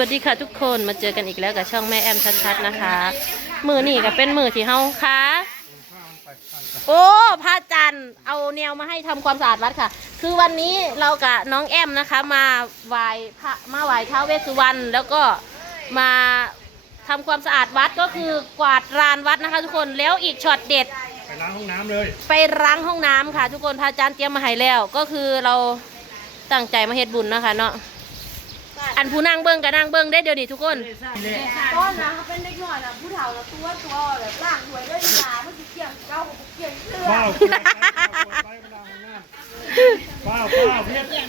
วัสดีค่ะทุกคนมาเจอกันอีกแล้วกับช่องแม่แอมชัดๆนะคะ มือนี่ก็เป็นมือที่เฮาค่ะโอ้พระอาจันทร์เอาแนวมาให้ทำความสะอาดวัดค่ะ คือวันนี้เรากับน้องแอมนะคะ มาไหว้พระมาไหว้ท้าวเวสสุวรรณแล้วก็มาทำความสะอาดวัดก็คือกวาดลานวัดนะคะ ทุกคนแล้วอีกช็อตเด็ด ไปล้างห้องน้ำเลย ไปล้างห้องน้ำค่ะ ทุกคนพระอาจารย์เตรียมมาให้แล้ว ก็คือเราตั้งใจมาเฮ็ดบุญเนาะคะเนาะ อันผู้นั่งเบิ้งกับนั่งเบิ้งได้เดี๋ยวนี้ทุกคน ต้นนะเขาเป็นเด็กน้อยนะผู้เฒ่านะตัวตัวแบบล่างหวยด้วยยาเมื่อกี้เกี่ยงเก้าเกี่ยงเสื้อเป้าเป้าไปไปล้าหน้ำเป้าเป้าเพี้ยน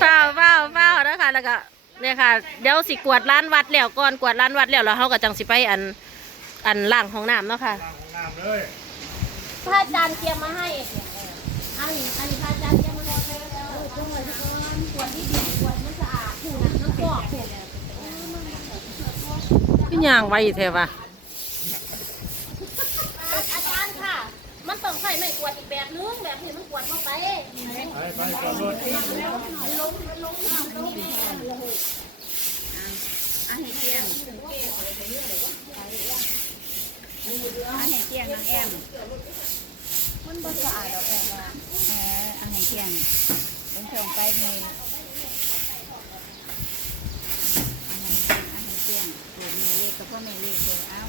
เปล่าเปล่าเปล่านะคะแล้วก็เนี่ยค่ะ เดี๋ยวสิกวดร้านวัดแล้วก่อนกวดร้านวัดแล้วแล้วเขาก็จังสิไปอันอันล่างห้องน้ำเนาะค่ะล้างห้องน้ำเลยพระอาจารย์เตรียมมาให้อันนี้อันนี้พระอาจารย์เตรียมมาให้แล้วจงเลยทุกคนกวดที่ดี พี่ย่างไว้แท้ว่ะอาจารย์ค่ะ มันต้องใส่ไม่กวดอีกแบบนึงแบบที่มันกวดเข้าไปไปไปจอดรถอาแห่งเกี่ยงนางแอมมันบ่สะอาดดอกแอมว่าเอออาแห่งเกี่ยงเป็นช่วงไปนี่อาแห่งเกี่ยงเกิดเมเล็กกับพ่อเมเล็กเลยเอ้า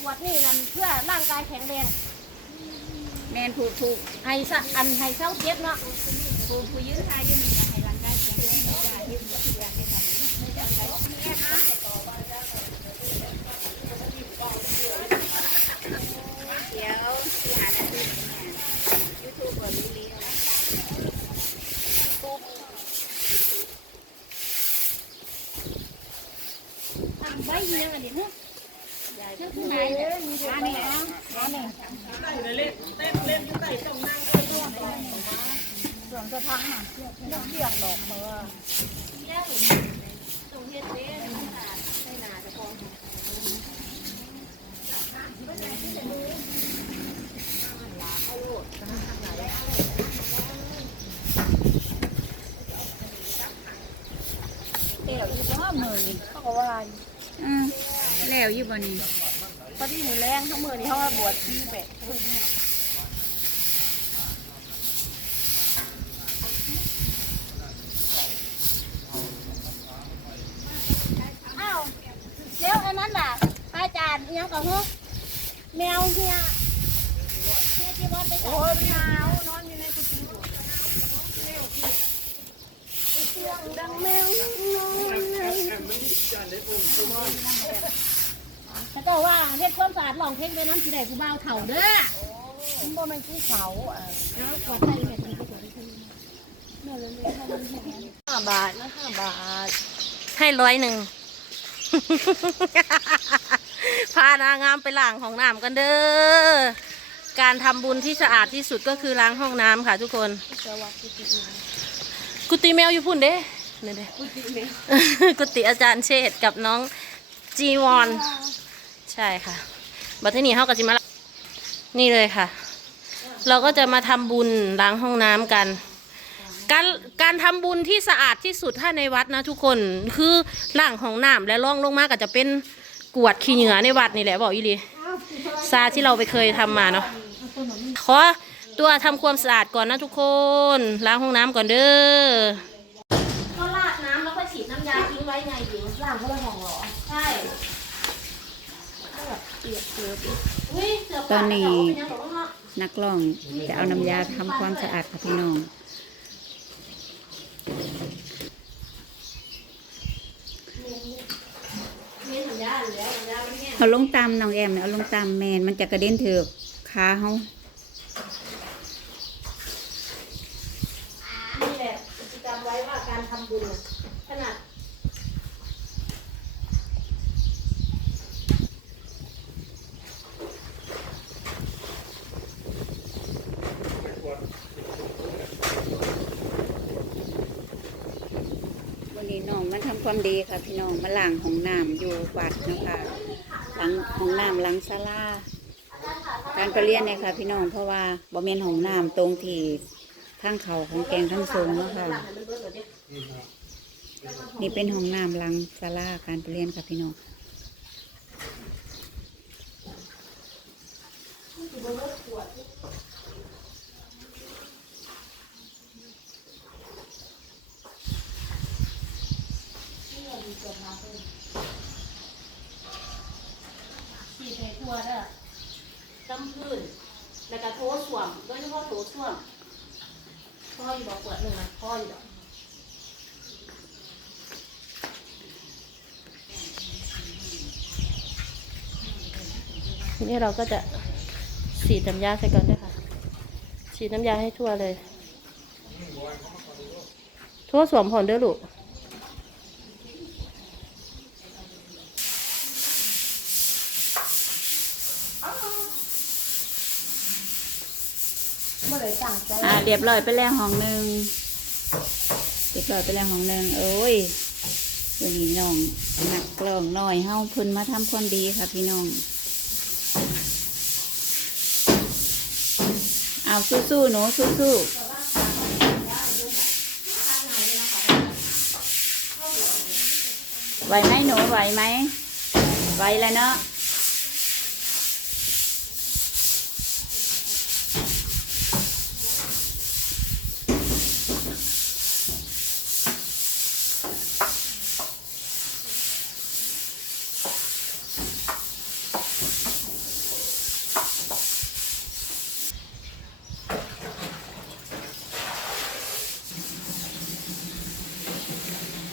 กวดนี่นั่นเพื่อร่างกายแข็งแรงแมนผูกถูกให้สะอันให้เศร้าเจ็บเนาะ ผูกผู้ยืนทายยืนนี่ให้ร่างกายแข็งแรงไม่ได้ยืนที่อยากให้ทำเดี๋ยวที่หาหน้าที่ยูทูบเบอร์รู้ลีนะ ไว้เยี่ยงอันนี้เนาะที่ไหนเนี่ยร้านนี้นะร้านนี้ส่วนจะพังอะเรื่องเสี่ยงดอกเพราะว่าตรงเฮ็ดเด้ใส่หนาจะพองเตี่ยวอยู่เพราะว่ามือนี่เขาก็ว่า อืมแล้วอยู่บ่นี่พอดีมือแรงทั้งมือนี่เขามาบวชที่แปะอ้าวแล้วอันนั้นล่ะพระอาจารย์อิหยังกับฮะแมวเฮียเฮียจีวรไปโอ้ยแมวนอนอยู่ในกุฏิ แมวนอนเขาก็ว่าเฮ็ดความสะอาดหลองเพ่งไปน้ำสีแดงผู้บ่าเถ่าเด้อมันบ่แม่นภูเขาอะแล้วขอไทยเนี่ทำไปก่อห้าบาทนะห้าบาท ให้ร้อยหนึ่งพานางงามไปล้างห้องน้ำกันเด้อ การทำบุญที่สะอาดที่สุดก็คือล้างห้องน้ำค่ะทุกคน กุฏิแมวอยู่พุ่นเด้นี่เด้กุฏิอาจารย์เชษฐ์กับน้องจีวอนใช่ค่ะบัดทีนี้เขาก็จะมานี่เลยค่ะ เราก็จะมาทำบุญล้างห้องน้ำกัน การการทำบุญที่สะอาดที่สุดถ้าในวัดนะทุกคนคือล้างห้องน้ำและล่องลงมาก็จะเป็นกวดขี้เหงื่อในวัดนี่แหละบอกอีหลีซาที่เราไปเคยทำมาเนาะขอ ตัวทำความสะอาดก่อนนะทุกคนล้างห้องน้ำก่อนเด้อก็ลาดน้ำแล้วก็ฉีดน้ำยาทิ้งไว้ไงหญิงล้างเขาเลยห้องหรอใช่อุ้ยเสือตป่าอนนี้เขาเป็นยังไงบ้างเนาะนักร้องจะเอาน้ำยาทำความสะอาดค่ะพี่น้องมีสัญญาณแล้วสัญญาณไม่แห้งเอาลงตามน้องแอมเนี่ยเอาลงตามแมนมันจะกระเด็นเถือกขาเฮา นี่แหละกิจกรรมไว้ว่า การทำบุญขนาดวันนี้น้องมันทำความดีค่ะพี่น้องมาล้างห้องน้ำอยู่วัดนะคะหลังห้องน้ำหลังศาลาการประเรียนเนี่ยค่ะ พี่น้องเพราะว่าบ่แม่นห้องน้ำตรงที่ทางเขาของแกงทั้งทรงเนาะค่ะ นี่เป็นห้องน้ำหลังศาลาการประเรียนค่ะพี่น้องฉีดให้ทั่วเด้อจำพื้น แล้วก็โถส้วมโดยเฉพาะโถส้วมพ่ออยู่บอกเปิดหนึ่งนะพ่ออยู่ดอก ทีนี้เราก็จะฉีดน้ำยาใส่ก่อนด้วยค่ะ ฉีดน้ำยาให้ทั่วเลย ทั่วสวมผ่อนเด้อลูกอ่าเรียบร้อยไปแล้วห้องหนึ่งเรียบร้อยไปแล้วห้องหนึ่งโอ้ยวันนี้น้องหนักกลองน้อยเฮาพิ่นมาทำความดีค่ะพี่น้อง เอาสู้ๆหนูสู้ๆไหวไหมหนูไหวไหมไหวแล้วเนาะ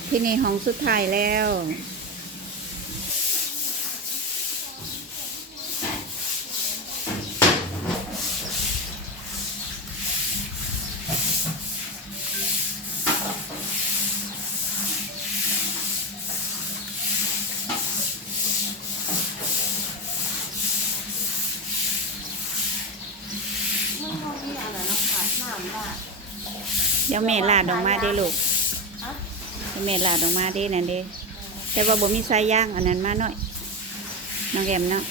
ที่นี่ห้องสุดท้ายแล้ว เดี๋ยวแม่ลาดออกมาได้ลูกเดี๋ยว แม่ลาดออกมาได้นั่นเด้แต่ว่าบ่มีสายย่างอันนั้นมาหน่อยน้องแอมเนาะ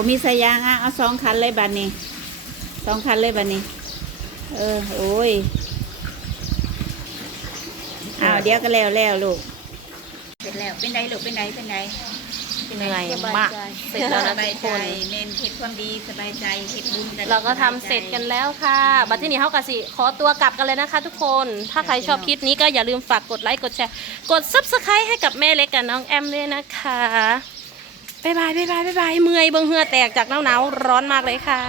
บ่มีสายย่างอะเอาสองคันเลยบัดนี้สองคันเลยบัดนี้ เออโอ้ยอ้าวเดี๋ยวก็แล้วแล้วลูกเสร็จแล้วเป็นไดลูกเป็นไดเป็นไดเหนื่อยมากเสร็จแล้วนะสบาทุยกคใจน เน้นเฮ็ดความดีสบายใจเฮ็ดบุญกัน เราก็ทำเสร็จกันแล้วค่ะ บัดที่นี้เฮากะสิ ขอตัวกลับกันเลยนะคะทุกคน ถ้าใครชอบคลิปนี้ก็อย่าลืมฝากกดไลค์ กดแชร์ กด subscribe ให้กับแม่เล็กกับน้องแอมด้วยนะคะ บายบายบายบายบายเมื่อยเบิ่งเหือแตกจากหนาวๆร้อนมากเลยค่ะ